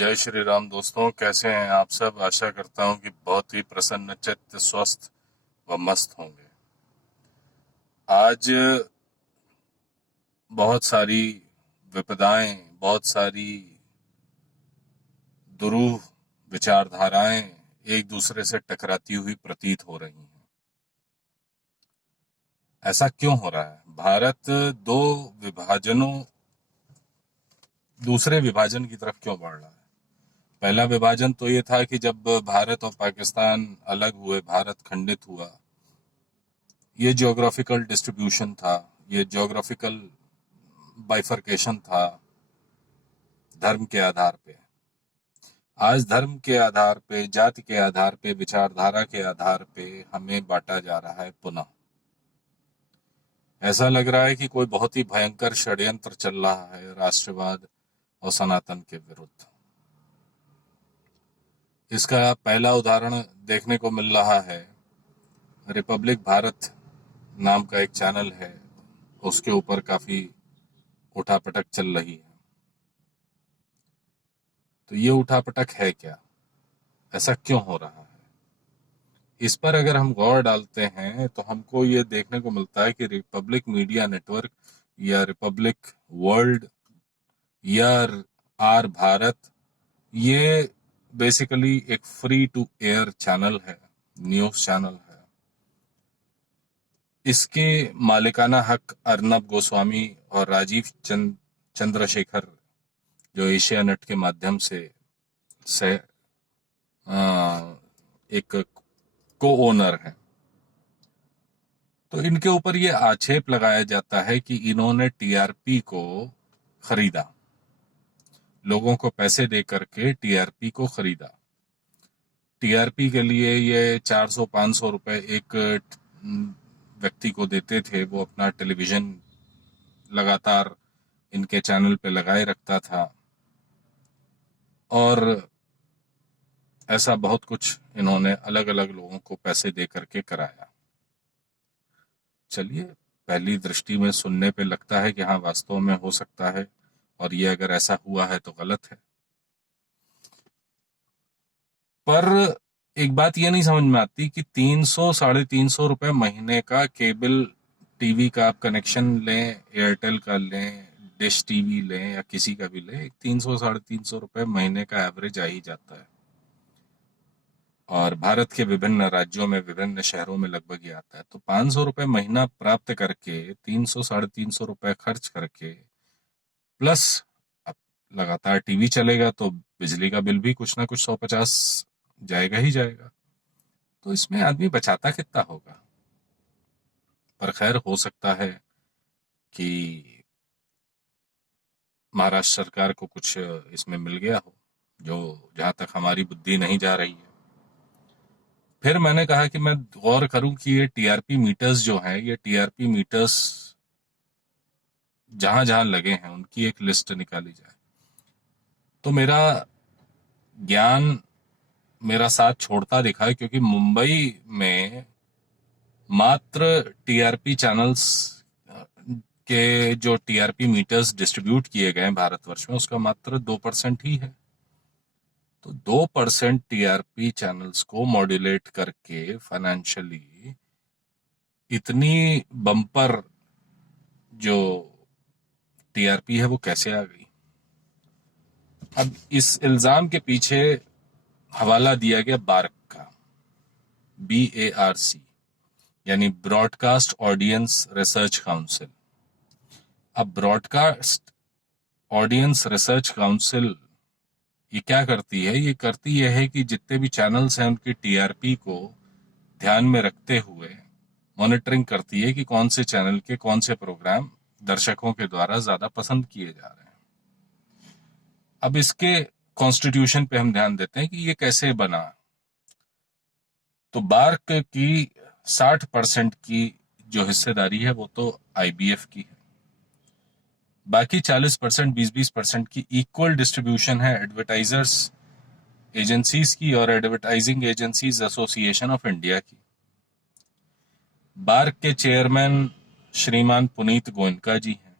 जय श्री राम दोस्तों, कैसे हैं आप सब। आशा करता हूं कि बहुत ही प्रसन्न चित्त, स्वस्थ व मस्त होंगे। आज बहुत सारी विपदाएं, बहुत सारी दुरूह विचारधाराएं एक दूसरे से टकराती हुई प्रतीत हो रही हैं। ऐसा क्यों हो रहा है? भारत दो विभाजनों दूसरे विभाजन की तरफ क्यों बढ़ रहा है? पहला विभाजन तो ये था कि जब भारत और पाकिस्तान अलग हुए, भारत खंडित हुआ, ये ज्योग्राफिकल डिस्ट्रीब्यूशन था, ये ज्योग्राफिकल बाइफरकेशन था धर्म के आधार पे। आज धर्म के आधार पे, जाति के आधार पे, विचारधारा के आधार पे हमें बांटा जा रहा है पुनः। ऐसा लग रहा है कि कोई बहुत ही भयंकर षड्यंत्र चल रहा है राष्ट्रवाद और सनातन के विरुद्ध। इसका पहला उदाहरण देखने को मिल रहा है। रिपब्लिक भारत नाम का एक चैनल है, उसके ऊपर काफी उठापटक चल रही है। तो ये उठापटक है क्या? ऐसा क्यों हो रहा है? इस पर अगर हम गौर डालते हैं तो हमको ये देखने को मिलता है कि रिपब्लिक मीडिया नेटवर्क या रिपब्लिक वर्ल्ड या आर भारत, ये बेसिकली एक फ्री टू एयर चैनल है, न्यूज चैनल है। इसके मालिकाना हक अर्नब गोस्वामी और चंद्रशेखर, जो एशिया नेट के माध्यम से एक को ओनर है। तो इनके ऊपर ये आक्षेप लगाया जाता है कि इन्होंने टीआरपी को खरीदा, लोगों को पैसे दे करके टीआरपी को खरीदा। टीआरपी के लिए ये 400-500 रुपए एक व्यक्ति को देते थे। वो अपना टेलीविजन लगातार इनके चैनल पे लगाए रखता था और ऐसा बहुत कुछ इन्होंने अलग अलग लोगों को पैसे दे करके कराया। चलिए, पहली दृष्टि में सुनने पे लगता है कि हाँ, वास्तव में हो सकता है, और ये अगर ऐसा हुआ है तो गलत है। पर एक बात ये नहीं समझ में आती कि 300-350 रुपए महीने का केबल टीवी का आप कनेक्शन लें, एयरटेल का लें, डिश टीवी लें या किसी का भी लें, 300-350 रुपए महीने का एवरेज आ ही जाता है। और भारत के विभिन्न राज्यों में, विभिन्न शहरों में लगभग ये आता है। तो 500 रुपए महीना प्राप्त करके 300-350 रुपए खर्च करके प्लस अब लगातार टीवी चलेगा तो बिजली का बिल भी कुछ ना कुछ 150 जाएगा ही जाएगा। तो इसमें आदमी बचाता कितना होगा? पर खैर, हो सकता है कि महाराष्ट्र सरकार को कुछ इसमें मिल गया हो, जो जहां तक हमारी बुद्धि नहीं जा रही है। फिर मैंने कहा कि मैं गौर करूं कि ये टीआरपी मीटर्स जो हैं, ये टीआरपी मीटर्स जहां जहां लगे हैं उनकी एक लिस्ट निकाली जाए। तो मेरा ज्ञान मेरा साथ छोड़ता दिखा है, क्योंकि मुंबई में मात्र टीआरपी चैनल्स के जो टीआरपी मीटर्स डिस्ट्रीब्यूट किए गए हैं भारतवर्ष में, उसका मात्र 2% ही है। तो 2% टीआरपी चैनल्स को मॉड्यूलेट करके फाइनेंशियली इतनी बम्पर जो टीआरपी है वो कैसे आ गई? अब इस इल्जाम के पीछे हवाला दिया गया बार्क का, BARC, यानी ब्रॉडकास्ट ऑडियंस रिसर्च काउंसिल। अब ब्रॉडकास्ट ऑडियंस रिसर्च काउंसिल ये क्या करती है? ये करती यह है कि जितने भी चैनल्स हैं उनकी टीआरपी को ध्यान में रखते हुए मॉनिटरिंग करती है कि कौन से चैनल के कौन से प्रोग्राम दर्शकों के द्वारा ज्यादा पसंद किए जा रहे हैं। अब इसके कॉन्स्टिट्यूशन पे हम ध्यान देते हैं कि ये कैसे बना। तो बार्क की 60% की जो हिस्सेदारी है वो तो आईबीएफ की है। बाकी 40%, 20-20% की इक्वल डिस्ट्रीब्यूशन है एडवर्टाइजर्स एजेंसीज की और advertising agencies association of India की। बार्क के चेयरमैन श्रीमान पुनीत गोयनका जी हैं।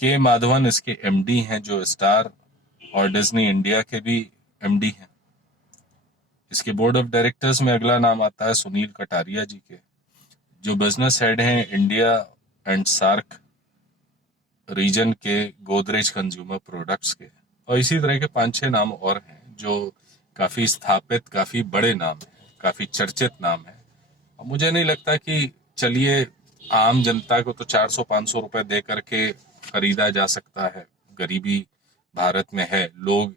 के माधवन इसके एमडी हैं, जो स्टार और डिज्नी इंडिया के भी एमडी हैं। इसके बोर्ड ऑफ डायरेक्टर्स में अगला नाम आता है सुनील कटारिया जी के, जो बिजनेस हेड हैं इंडिया एंड सार्क रीजन के गोदरेज कंज्यूमर प्रोडक्ट्स के। और इसी तरह के 5-6 नाम और हैं जो काफी स्थापित, काफी बड़े नाम हैं, काफी चर्चित नाम हैं। और मुझे नहीं लगता कि चलिए आम जनता को तो 400-500 रुपए दे करके खरीदा जा सकता है, गरीबी भारत में है, लोग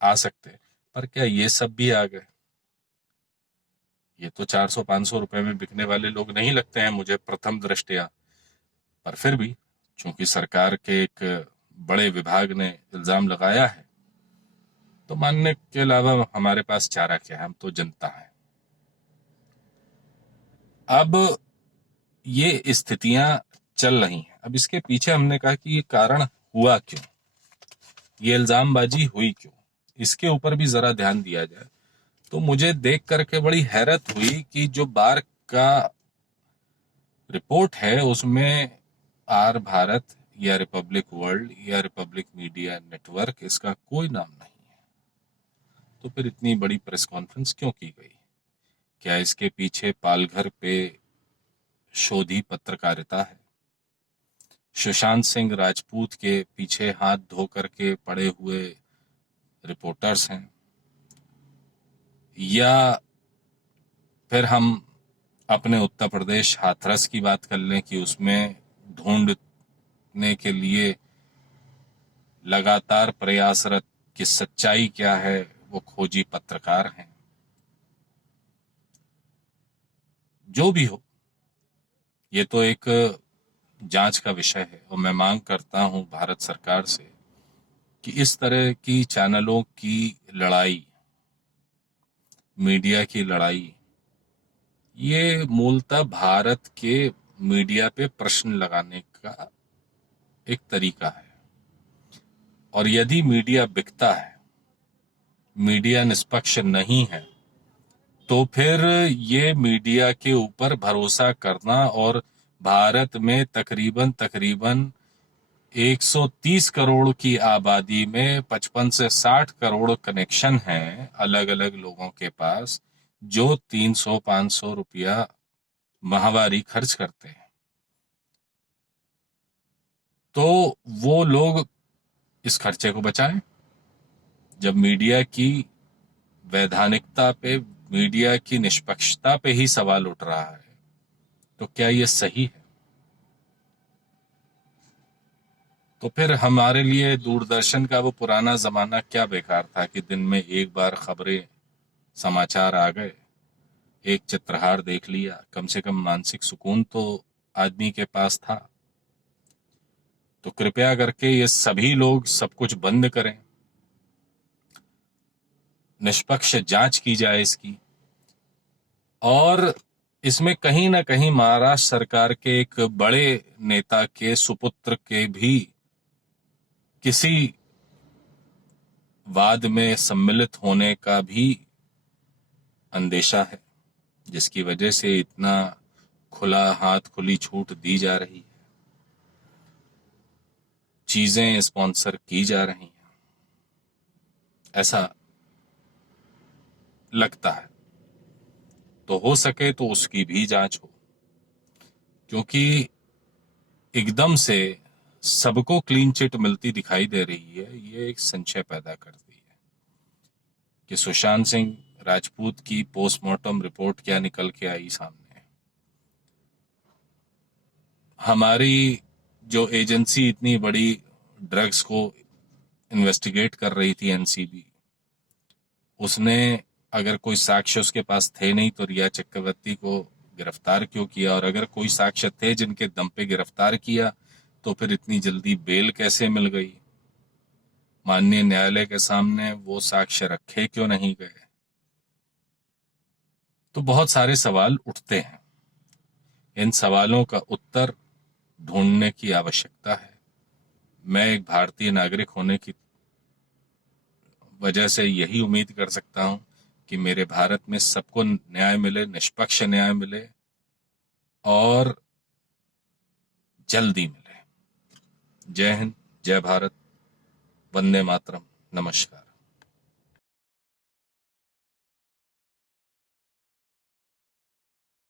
आ सकते हैं, पर क्या ये सब भी आ गए? ये तो 400-500 रुपए में बिकने वाले लोग नहीं लगते हैं मुझे प्रथम दृष्टया, पर फिर भी चूंकि सरकार के एक बड़े विभाग ने इल्जाम लगाया है, तो मानने के अलावा हमारे पास चारा क्या है, हम तो जनता हैं। अब ये स्थितियां चल रही हैं। अब इसके पीछे हमने कहा कि ये कारण हुआ क्यों, ये इल्जामबाजी हुई क्यों, इसके ऊपर भी जरा ध्यान दिया जाए। तो मुझे देख करके बड़ी हैरत हुई कि जो बार का रिपोर्ट है उसमें आर भारत या रिपब्लिक वर्ल्ड या रिपब्लिक मीडिया नेटवर्क, इसका कोई नाम नहीं है। तो फिर इतनी बड़ी प्रेस कॉन्फ्रेंस क्यों की गई? क्या इसके पीछे पालघर पे शोधी पत्रकारिता है? सुशांत सिंह राजपूत के पीछे हाथ धो करके पड़े हुए रिपोर्टर्स हैं? या फिर हम अपने उत्तर प्रदेश हाथरस की बात कर लें कि उसमें ढूंढने के लिए लगातार प्रयासरत कि सच्चाई क्या है, वो खोजी पत्रकार हैं। जो भी हो, ये तो एक जांच का विषय है और मैं मांग करता हूं भारत सरकार से कि इस तरह की चैनलों की लड़ाई, मीडिया की लड़ाई, ये मूलतः भारत के मीडिया पे प्रश्न लगाने का एक तरीका है। और यदि मीडिया बिकता है, मीडिया निष्पक्ष नहीं है, तो फिर ये मीडिया के ऊपर भरोसा करना, और भारत में तकरीबन तकरीबन 130 करोड़ की आबादी में 55 से 60 करोड़ कनेक्शन हैं अलग अलग लोगों के पास, जो 300-500 रुपया माहवारी खर्च करते हैं। तो वो लोग इस खर्चे को बचाएं। जब मीडिया की वैधानिकता पे, मीडिया की निष्पक्षता पे ही सवाल उठ रहा है, तो क्या ये सही है? तो फिर हमारे लिए दूरदर्शन का वो पुराना जमाना क्या बेकार था कि दिन में एक बार खबरें, समाचार आ गए, एक चित्रहार देख लिया, कम से कम मानसिक सुकून तो आदमी के पास था। तो कृपया करके ये सभी लोग सब कुछ बंद करें, निष्पक्ष जांच की जाए इसकी। और इसमें कहीं ना कहीं महाराष्ट्र सरकार के एक बड़े नेता के सुपुत्र के भी किसी वाद में सम्मिलित होने का भी अंदेशा है, जिसकी वजह से इतना खुला हाथ, खुली छूट दी जा रही है, चीजें स्पॉन्सर की जा रही हैं, ऐसा लगता है। तो हो सके तो उसकी भी जांच हो, क्योंकि एकदम से सबको क्लीन चिट मिलती दिखाई दे रही है, ये एक संशय पैदा करती है कि सुशांत सिंह राजपूत की पोस्टमार्टम रिपोर्ट क्या निकल के आई सामने। हमारी जो एजेंसी इतनी बड़ी ड्रग्स को इन्वेस्टिगेट कर रही थी, एनसीबी, उसने अगर कोई साक्ष्य उसके पास थे नहीं तो रिया चक्रवर्ती को गिरफ्तार क्यों किया? और अगर कोई साक्ष्य थे जिनके दम पे गिरफ्तार किया, तो फिर इतनी जल्दी बेल कैसे मिल गई? माननीय न्यायालय के सामने वो साक्ष्य रखे क्यों नहीं गए? तो बहुत सारे सवाल उठते हैं। इन सवालों का उत्तर ढूंढने की आवश्यकता है। मैं एक भारतीय नागरिक होने की वजह से यही उम्मीद कर सकता हूं कि मेरे भारत में सबको न्याय मिले, निष्पक्ष न्याय मिले और जल्दी मिले। जय हिंद, जय भारत, वंदे मातरम। नमस्कार।